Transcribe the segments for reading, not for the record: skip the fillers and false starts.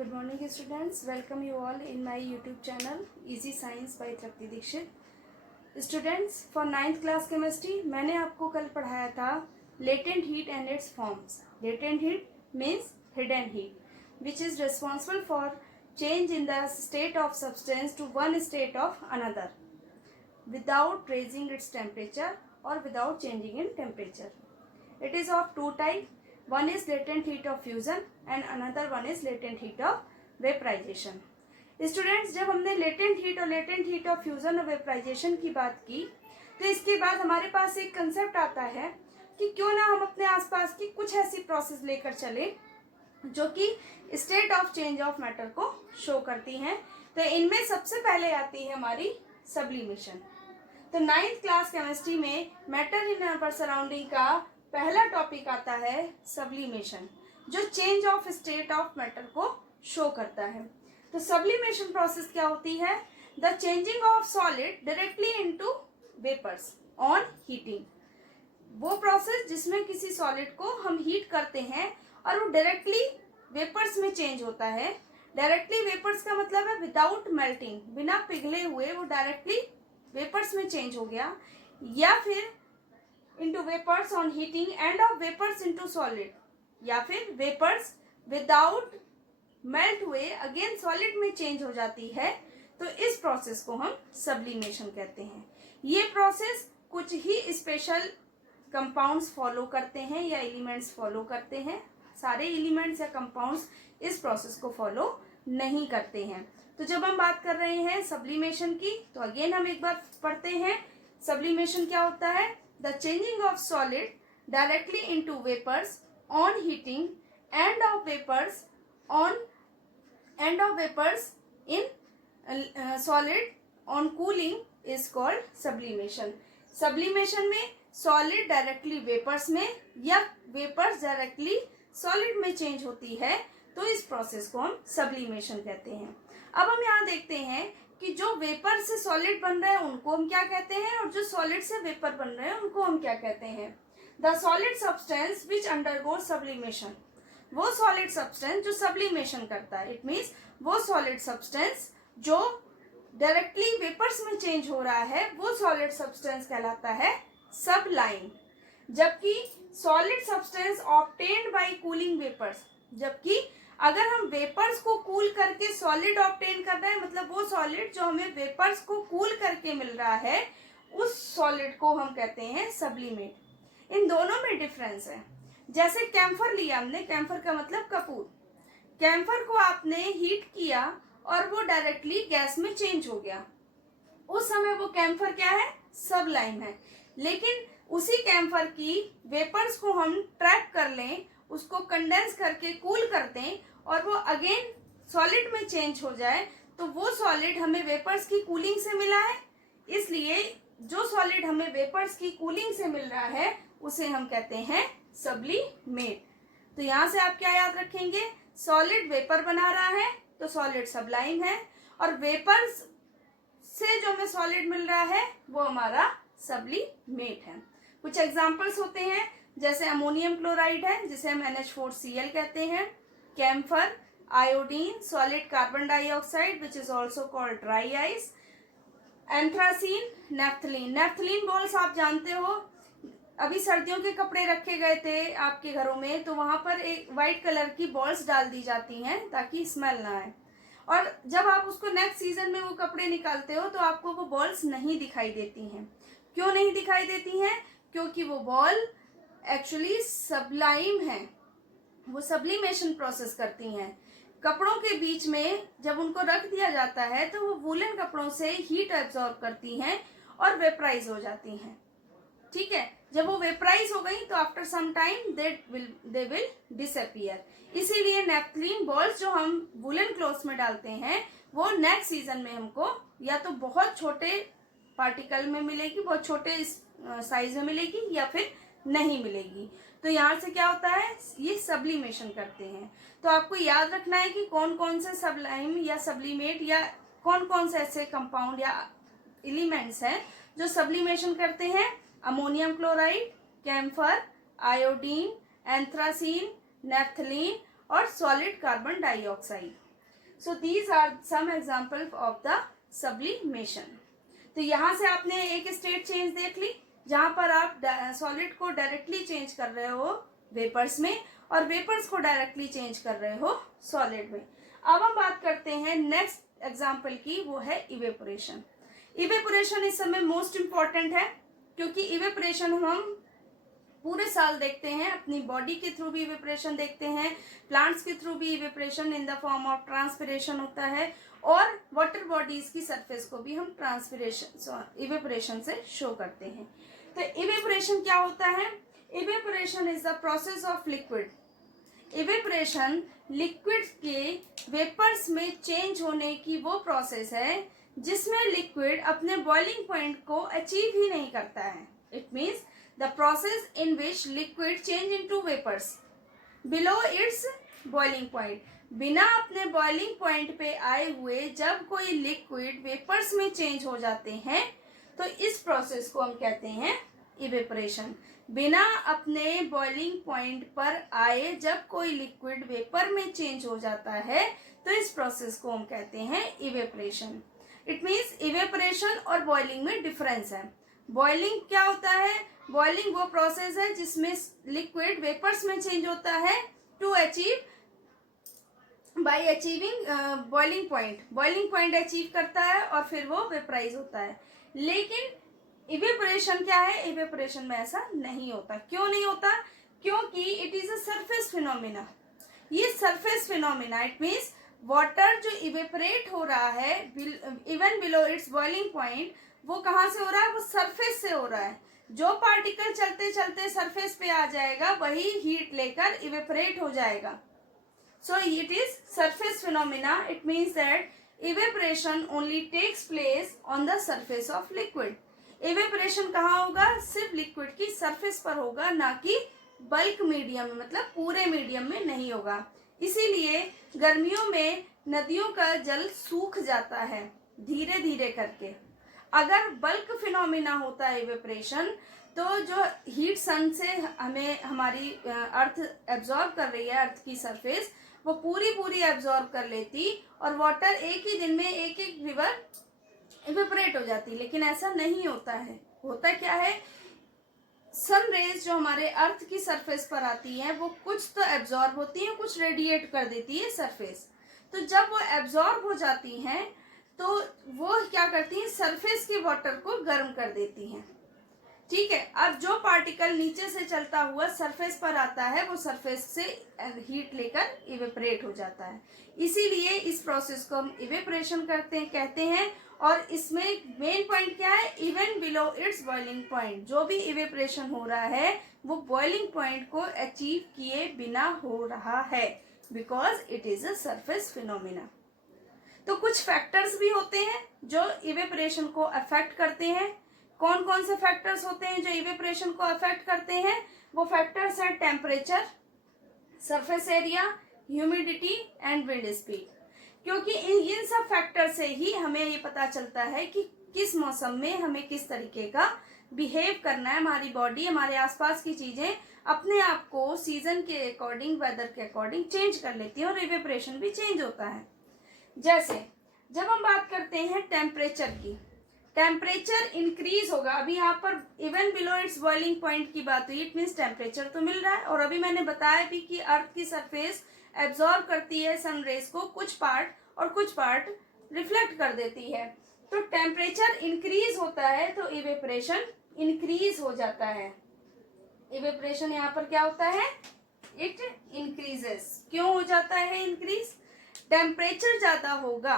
Good morning students, welcome you all in my YouTube channel Easy Science by Trapti Dixit. Students, for 9th class chemistry मैंने आपको कल पढ़ाया था latent heat and its forms. Latent heat means hidden heat which is responsible for change in the state of substance to one state of another without raising its temperature or without changing in temperature. It is of two types. One is latent heat of fusion and another one is latent heat of vaporization. Students, जब हमने latent heat और latent heat of fusion और vaporisation की बात की तो इसके बाद हमारे पास एक कंसेप्ट आता है कि क्यों ना हम अपने आसपास की कुछ ऐसी प्रोसेस लेकर चले जो कि state of change of matter को शो करती हैं। तो इनमें सबसे पहले आती है हमारी सब्लिमेशन। तो 9th क्लास केमिस्ट्री में मैटर इन अवर सराउंडिंग का पहला टॉपिक आता है सब्लिमेशन, जो change of state of matter को शो करता है। तो सब्लिमेशन प्रोसेस क्या होती है? The changing of solid directly into vapours on heating. वो प्रोसेस जिसमें किसी सॉलिड को हम हीट करते हैं और वो डायरेक्टली वेपर्स में चेंज होता है। डायरेक्टली वेपर्स का मतलब है विदाउट मेल्टिंग, बिना पिघले हुए वो डायरेक्टली वेपर्स में चेंज हो गया, या फिर into vapors on heating and of vapors into solid, या फिर vapors without melt हुए अगेन सॉलिड में चेंज हो जाती है। तो इस प्रोसेस को हम सब्लिमेशन कहते हैं। ये प्रोसेस कुछ ही स्पेशल कंपाउंड्स फॉलो करते हैं या एलिमेंट्स फॉलो करते हैं। सारे एलिमेंट्स या कंपाउंड्स इस प्रोसेस को फॉलो नहीं करते हैं। तो जब हम बात कर रहे हैं सब्लिमेशन की तो अगेन हम एक बार पढ़ते हैं सब्लिमेशन क्या होता है। The changing of solid directly into vapors on heating and of vapors in solid on cooling is called sublimation. Sublimation में solid directly vapors में या vapors directly solid में change होती है, तो इस प्रोसेस को हम sublimation कहते हैं। अब हम यहाँ देखते हैं कि जो वेपर से सॉलिड बन रहे हैं उनको हम क्या कहते हैं और जो सॉलिड से वेपर बन रहे हैं उनको हम क्या कहते हैं। The solid substance which undergo sublimation, वो सॉलिड सब्सटेंस जो सब्लिमेशन करता है। इट मीन्स वो सॉलिड सब्सटेंस जो डायरेक्टली वेपर्स में चेंज हो रहा है वो सॉलिड सब्सटेंस कहलाता है सबलाइम। जबकि solid substance obtained by cooling vapours, जबकि अगर हम वेपर्स को कूल करके सॉलिड ऑब्टेन कर रहे हैं, मतलब वो सॉलिड जो हमें वेपर्स को कूल करके मिल रहा है उस सॉलिड को हम कहते हैं सब्लिमेट। इन दोनों में डिफरेंस है। जैसे कैम्फर लिया हमने, कैम्फर का मतलब कपूर। कैम्फर को आपने हीट किया और वो डायरेक्टली गैस में चेंज हो गया, उस समय वो कैम्फर क्या है? सबलाइम है। लेकिन उसी कैम्फर की वेपर्स को हम ट्रैप कर लें, उसको कंडेंस करके कूल कर दें और वो अगेन सॉलिड में चेंज हो जाए, तो वो सॉलिड हमें वेपर्स की कूलिंग से मिला है। इसलिए जो सॉलिड हमें वेपर्स की कूलिंग से मिल रहा है उसे हम कहते हैं सब्लिमेट। तो यहाँ से आप क्या याद रखेंगे? सॉलिड वेपर बना रहा है तो सॉलिड सबलाइम है, और वेपर्स से जो हमें सॉलिड मिल रहा है वो हमारा सब्लिमेट है। कुछ एग्जाम्पल्स होते हैं, जैसे अमोनियम क्लोराइड है जिसे हम NH4Cl कहते हैं, camphor, iodine, solid carbon dioxide which is also called dry ice, anthracene, naphthalene. Naphthalene balls आप जानते हो, अभी सर्दियों के कपड़े रखे गए थे आपके घरों में तो वहां पर एक वाइट कलर की बॉल्स डाल दी जाती हैं ताकि स्मेल ना आए, और जब आप उसको नेक्स्ट सीजन में वो कपड़े निकालते हो तो आपको वो बॉल्स नहीं दिखाई देती हैं। क्यों नहीं दिखाई देती हैं? क्योंकि वो बॉल एक्चुअली सबलाइम है, वो सब्लिमेशन प्रोसेस करती हैं। कपड़ों के बीच में जब उनको रख दिया जाता है तो वो वूलन कपड़ों से हीट एब्जॉर्ब करती हैं और वेपराइज हो जाती हैं। ठीक है, जब वो वेपराइज हो गई तो after some time they will disappear. इसीलिए नेफ्थलीन बॉल्स जो हम वूलन क्लोथ्स में डालते हैं वो नेक्स्ट सीजन में हमको या तो बहुत छोटे पार्टिकल में मिलेगी, बहुत छोटे साइज में मिलेगी, या फिर नहीं मिलेगी। तो यहाँ से क्या होता है, ये सब्लिमेशन करते हैं। तो आपको याद रखना है कि कौन कौन से सबलाइम या सब्लिमेट या कौन कौन से ऐसे कंपाउंड या एलिमेंट्स हैं जो सब्लिमेशन करते हैं। Ammonium chloride, camphor, iodine, anthracene, naphthalene और solid carbon dioxide. So these are some example of the sublimation. तो यहाँ से आपने एक स्टेट चेंज देख ली जहाँ पर आप सॉलिड को डायरेक्टली चेंज कर रहे हो वेपर्स में और वेपर्स को डायरेक्टली चेंज कर रहे हो सॉलिड में। अब हम बात करते हैं नेक्स्ट एग्जाम्पल की, वो है इवेपोरेशन। इवेपोरेशन इस समय मोस्ट इम्पॉर्टेंट है क्योंकि इवेपोरेशन हम पूरे साल देखते हैं, अपनी बॉडी के थ्रू भी इवेपोरेशन देखते हैं, प्लांट्स के थ्रू भी evaporation in the form of transpiration होता है और वाटर बॉडीज की सरफेस को भी हम इवेपोरेशन से शो करते हैं। तो इवेपोरेशन क्या होता है? Evaporation is the process of liquid. Evaporation liquid के वेपर्स में चेंज होने की वो प्रोसेस है जिसमें लिक्विड अपने बॉइलिंग पॉइंट को अचीव ही नहीं करता है। It means the process in which liquid change into vapours below its boiling point. बिना अपने बॉइलिंग पॉइंट पे आए हुए जब कोई लिक्विड वेपर्स में चेंज हो जाते हैं तो इस प्रोसेस को हम कहते हैं इवेपोरेशन। बिना अपने बॉइलिंग पॉइंट पर आए जब कोई लिक्विड वेपर में चेंज हो जाता है तो इस प्रोसेस को हम कहते हैं इवेपोरेशन। इट मीन्स इवेपोरेशन और बॉइलिंग में डिफरेंस है। बॉइलिंग क्या होता है? बॉइलिंग वो प्रोसेस है जिसमें लिक्विड वेपर्स में चेंज होता है to achieve by achieving boiling point. Boiling point achieve करता है और फिर वो वेपराइज होता है। लेकिन इवेपोरेशन क्या है? इवेपोरेशन में ऐसा नहीं होता। क्यों नहीं होता? क्योंकि it is a surface phenomena. ये surface phenomena, it means water जो इवेपोरेट हो रहा है even below its boiling point, वो कहाँ से हो रहा है? वो सरफेस से हो रहा है। जो पार्टिकल चलते चलते सरफेस पे आ जाएगा वही हीट लेकर इवेपोरेट हो जाएगा। So it is surface phenomena. It means that evaporation only takes place on the surface of liquid। evaporation कहाँ होगा? सिर्फ लिक्विड की सरफेस पर होगा, ना कि बल्क मीडियम में, मतलब पूरे मीडियम में नहीं होगा। इसीलिए गर्मियों में नदियों का जल सूख जाता है धीरे धीरे करके। अगर बल्क फिनोमिना होता है इवेपोरेशन तो जो हीट सन से हमें हमारी अर्थ एब्जॉर्ब कर रही है, अर्थ की सरफेस, वो पूरी एब्जॉर्ब कर लेती और वाटर एक ही दिन में एक एक रिवर इवेपोरेट हो जाती। लेकिन ऐसा नहीं होता है। होता क्या है? सन रेज जो हमारे अर्थ की सरफेस पर आती है वो कुछ तो एब्जॉर्ब होती है, कुछ रेडिएट कर देती है सरफेस। तो जब वो एब्जॉर्ब हो जाती हैं तो वो क्या करती हैं? सरफेस के वाटर को गर्म कर देती हैं। ठीक है। अब जो पार्टिकल नीचे से चलता हुआ सरफेस पर आता है वो सरफेस से हीट लेकर इवेपोरेट हो जाता है। इसीलिए इस प्रोसेस को हम इवेपोरेशन कहते हैं। और इसमें मेन पॉइंट क्या है? Even below its boiling point. जो भी इवेपोरेशन हो रहा है वो बॉइलिंग पॉइंट को अचीव किए बिना हो रहा है, because it is a surface phenomena. तो कुछ फैक्टर्स भी होते हैं जो इवेपोरेशन को अफेक्ट करते हैं। कौन कौन से फैक्टर्स होते हैं जो इवेपोरेशन को अफेक्ट करते हैं? वो फैक्टर्स हैं temperature, surface area, humidity and wind speed. क्योंकि इन सब फैक्टर से ही हमें ये पता चलता है कि किस मौसम में हमें किस तरीके का बिहेव करना है। हमारी बॉडी, हमारे आसपास की चीजें अपने आप को सीजन के अकॉर्डिंग, वेदर के अकॉर्डिंग चेंज कर लेती हैं और इवेपोरेशन भी चेंज होता है। जैसे जब हम बात करते हैं टेम्परेचर की, टेम्परेचर इंक्रीज होगा। अभी यहाँ पर even below its boiling point की बात हुई, इट मीन्स टेम्परेचर तो मिल रहा है। और अभी मैंने बताया भी कि अर्थ की सरफेस एब्जॉर्ब करती है सन रेज को, कुछ पार्ट, और कुछ पार्ट रिफ्लेक्ट कर देती है। तो टेम्परेचर इंक्रीज होता है तो इवेपोरेशन इंक्रीज हो जाता है। इवेपोरेशन यहाँ पर क्या होता है? It increases. क्यों हो जाता है इंक्रीज? टेम्परेचर ज्यादा होगा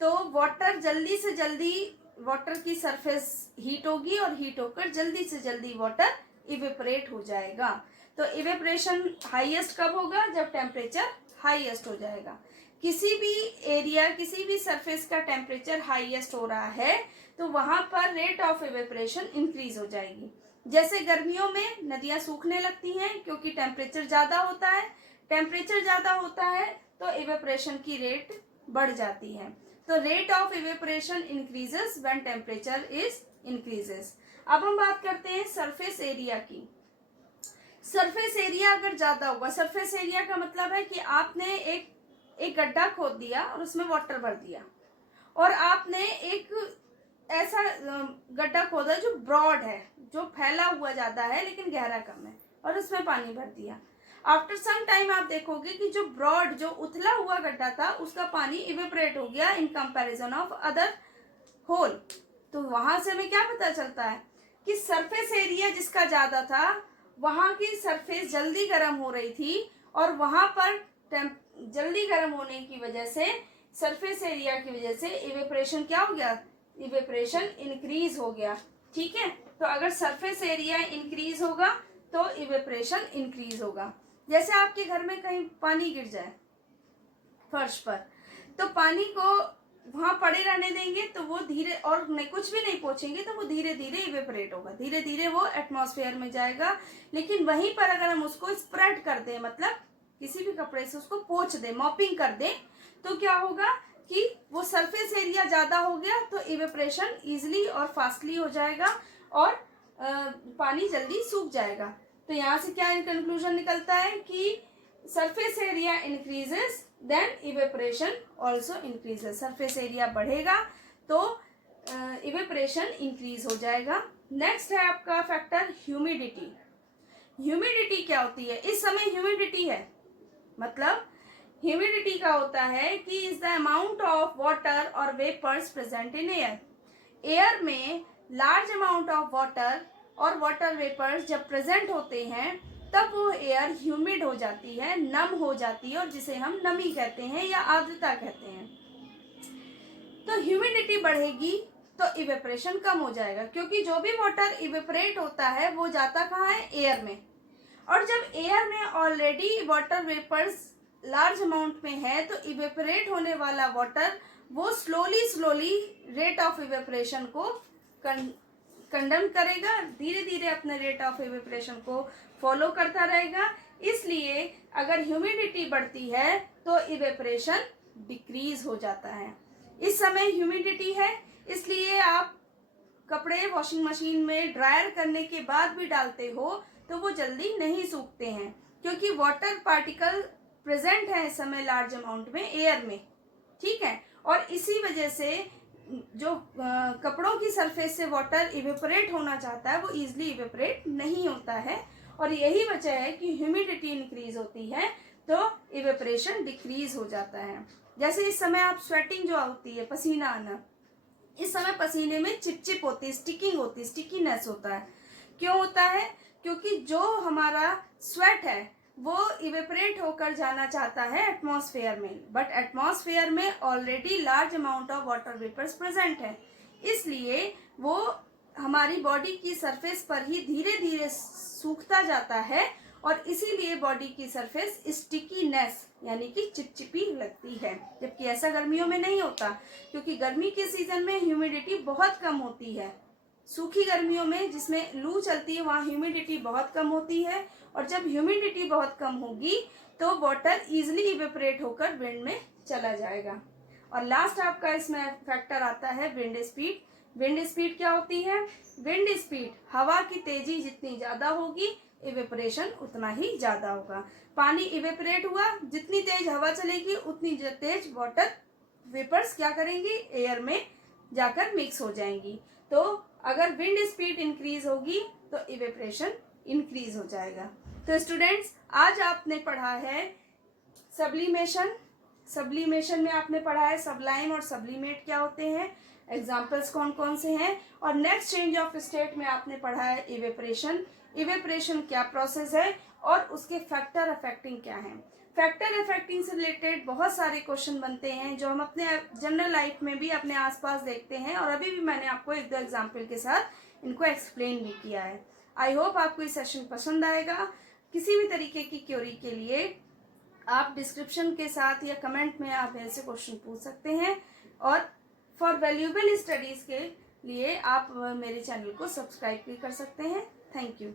तो वाटर जल्दी से जल्दी, वाटर की सरफेस हीट होगी और हीट होकर जल्दी से जल्दी वाटर इवेपोरेट हो जाएगा। तो इवेपोरेशन हाईएस्ट कब होगा? जब टेम्परेचर हाईएस्ट हो जाएगा। किसी भी एरिया, किसी भी सरफेस का टेम्परेचर हाईएस्ट हो रहा है तो वहां पर रेट ऑफ इवेपोरेशन इंक्रीज हो जाएगी। जैसे गर्मियों में नदियां सूखने लगती हैं क्योंकि टेम्परेचर ज्यादा होता है। टेम्परेचर ज्यादा होता है तो इवेपोरेशन की रेट बढ़ जाती है। तो rate of evaporation increases when temperature is increases. अब हम बात करते हैं सरफेस एरिया की। सरफेस एरिया अगर ज्यादा होगा, सरफेस एरिया का मतलब है कि आपने एक एक गड्ढा खोद दिया और उसमें वाटर भर दिया, और आपने एक ऐसा गड्ढा खोदा जो ब्रॉड है, जो फैला हुआ ज़्यादा है लेकिन गहरा कम है, और उसमें पानी भर दिया। आफ्टर सम टाइम आप देखोगे कि जो ब्रॉड, जो उथला हुआ गड्ढा था, उसका पानी इवेपोरेट हो गया in comparison of other hole. तो वहां से हमें क्या पता चलता है कि सरफेस एरिया जिसका ज़्यादा था, वहां की सरफेस जल्दी गर्म हो रही थी, और वहां पर जल्दी गर्म होने की वजह से, सरफेस एरिया की वजह से इवेपोरेशन क्या हो गया, इवेपोरेशन इंक्रीज हो गया। ठीक है, तो अगर सरफेस एरिया इंक्रीज होगा तो इवेपोरेशन इंक्रीज होगा। जैसे आपके घर में कहीं पानी गिर जाए फर्श पर, तो पानी को वहां पड़े रहने देंगे तो वो धीरे, और नहीं कुछ भी नहीं पोंछेंगे तो वो धीरे धीरे इवेपोरेट होगा, धीरे धीरे वो एटमॉस्फेयर में जाएगा। लेकिन वहीं पर अगर हम उसको स्प्रेड कर दें, मतलब किसी भी कपड़े से उसको पोंछ दें, मॉपिंग कर दें, तो क्या होगा कि वो सरफेस एरिया ज़्यादा हो गया, तो इवेपोरेशन इजीली और फास्टली हो जाएगा, और पानी जल्दी सूख जाएगा। तो यहाँ से क्या कंक्लूजन निकलता है कि surface area increases then evaporation also increases. Surface area बढ़ेगा तो इवेपोरेशन इंक्रीज हो जाएगा। नेक्स्ट है आपका फैक्टर ह्यूमिडिटी। ह्यूमिडिटी क्या होती है? इस समय ह्यूमिडिटी है, मतलब ह्यूमिडिटी का होता है कि is the amount of water और vapours present in air. Air में लार्ज अमाउंट ऑफ वाटर और वाटर वेपर्स जब प्रेजेंट होते हैं तब वो एयर ह्यूमिड हो जाती है, नम हो जाती है, और जिसे हम नमी कहते हैं या आर्द्रता कहते हैं। तो ह्यूमिडिटी बढ़ेगी तो इवेपोरेशन कम हो जाएगा, क्योंकि जो भी वाटर इवेपोरेट होता है वो जाता कहाँ है? एयर में। और जब एयर में already water vapours large amount में है तो इवेपोरेट होने वाला वाटर वो स्लोली रेट ऑफ इवेपोरेशन को कंडम करेगा, धीरे धीरे अपने रेट ऑफ इवेपोरेशन को फॉलो करता रहेगा। इसलिए अगर ह्यूमिडिटी बढ़ती है तो इवेपोरेशन डिक्रीज हो जाता है। इस समय ह्यूमिडिटी है, इसलिए आप कपड़े वॉशिंग मशीन में ड्रायर करने के बाद भी डालते हो तो वो जल्दी नहीं सूखते हैं, क्योंकि वाटर पार्टिकल प्रेजेंट है इस समय लार्ज अमाउंट में एयर में। ठीक है, और इसी वजह से जो कपड़ों की सरफेस से वाटर इवेपोरेट होना चाहता है वो इजीली इवेपोरेट नहीं होता है, और यही वजह है कि ह्यूमिडिटी इंक्रीज होती है तो इवेपोरेशन डिक्रीज हो जाता है। जैसे इस समय आप स्वेटिंग जो होती है, पसीना आना, इस समय पसीने में चिपचिप होती है, स्टिकिंग होती है, स्टिकीनेस होता है। क्यों होता है? क्योंकि जो हमारा स्वेट है वो इवेपोरेट होकर जाना चाहता है एटमॉस्फेयर में, बट एटमॉस्फेयर में already large amount of water vapours present है, इसलिए वो हमारी बॉडी की सरफेस पर ही धीरे धीरे सूखता जाता है, और इसीलिए बॉडी की सरफेस स्टिकीनेस यानी कि चिपचिपी लगती है। जबकि ऐसा गर्मियों में नहीं होता, क्योंकि गर्मी के सीजन में ह्यूमिडिटी बहुत कम होती है। सूखी गर्मियों में जिसमें लू चलती है वहाँ ह्यूमिडिटी बहुत कम होती है, और जब ह्यूमिडिटी बहुत कम होगी तो वाटर इजीली इवेपोरेट होकर विंड में चला जाएगा। और लास्ट आपका इसमें फैक्टर आता है विंड स्पीड। विंड स्पीड क्या होती है? विंड स्पीड, हवा की तेजी जितनी ज़्यादा होगी इवेपोरेशन उतना ही ज़्यादा होगा। पानी इवेपोरेट हुआ, जितनी तेज हवा चलेगी उतनी तेज वाटर वेपर्स क्या करेंगी? एयर में जाकर मिक्स हो जाएंगी। तो अगर विंड स्पीड इंक्रीज होगी तो इवेपोरेशन इंक्रीज हो जाएगा। तो स्टूडेंट्स, आज आपने पढ़ा है सब्लिमेशन। सब्लिमेशन में आपने पढ़ा है सबलाइम और सब्लिमेट क्या होते हैं, एग्जाम्पल्स कौन कौन से हैं, और नेक्स्ट चेंज ऑफ स्टेट में आपने पढ़ा है इवेपोरेशन। इवेपोरेशन क्या प्रोसेस है और उसके फैक्टर अफेक्टिंग क्या है। फैक्टर अफेक्टिंग से रिलेटेड बहुत सारे क्वेश्चन बनते हैं जो हम अपने जनरल लाइफ में भी अपने आसपास देखते हैं, और अभी भी मैंने आपको एक दो एग्जाम्पल के साथ इनको एक्सप्लेन भी किया है। आई होप आपको ये सेशन पसंद आएगा। किसी भी तरीके की क्वेरी के लिए आप डिस्क्रिप्शन के साथ या कमेंट में आप ऐसे क्वेश्चन पूछ सकते हैं, और फॉर वैल्यूएबल स्टडीज़ के लिए आप मेरे चैनल को सब्सक्राइब भी कर सकते हैं। Thank you.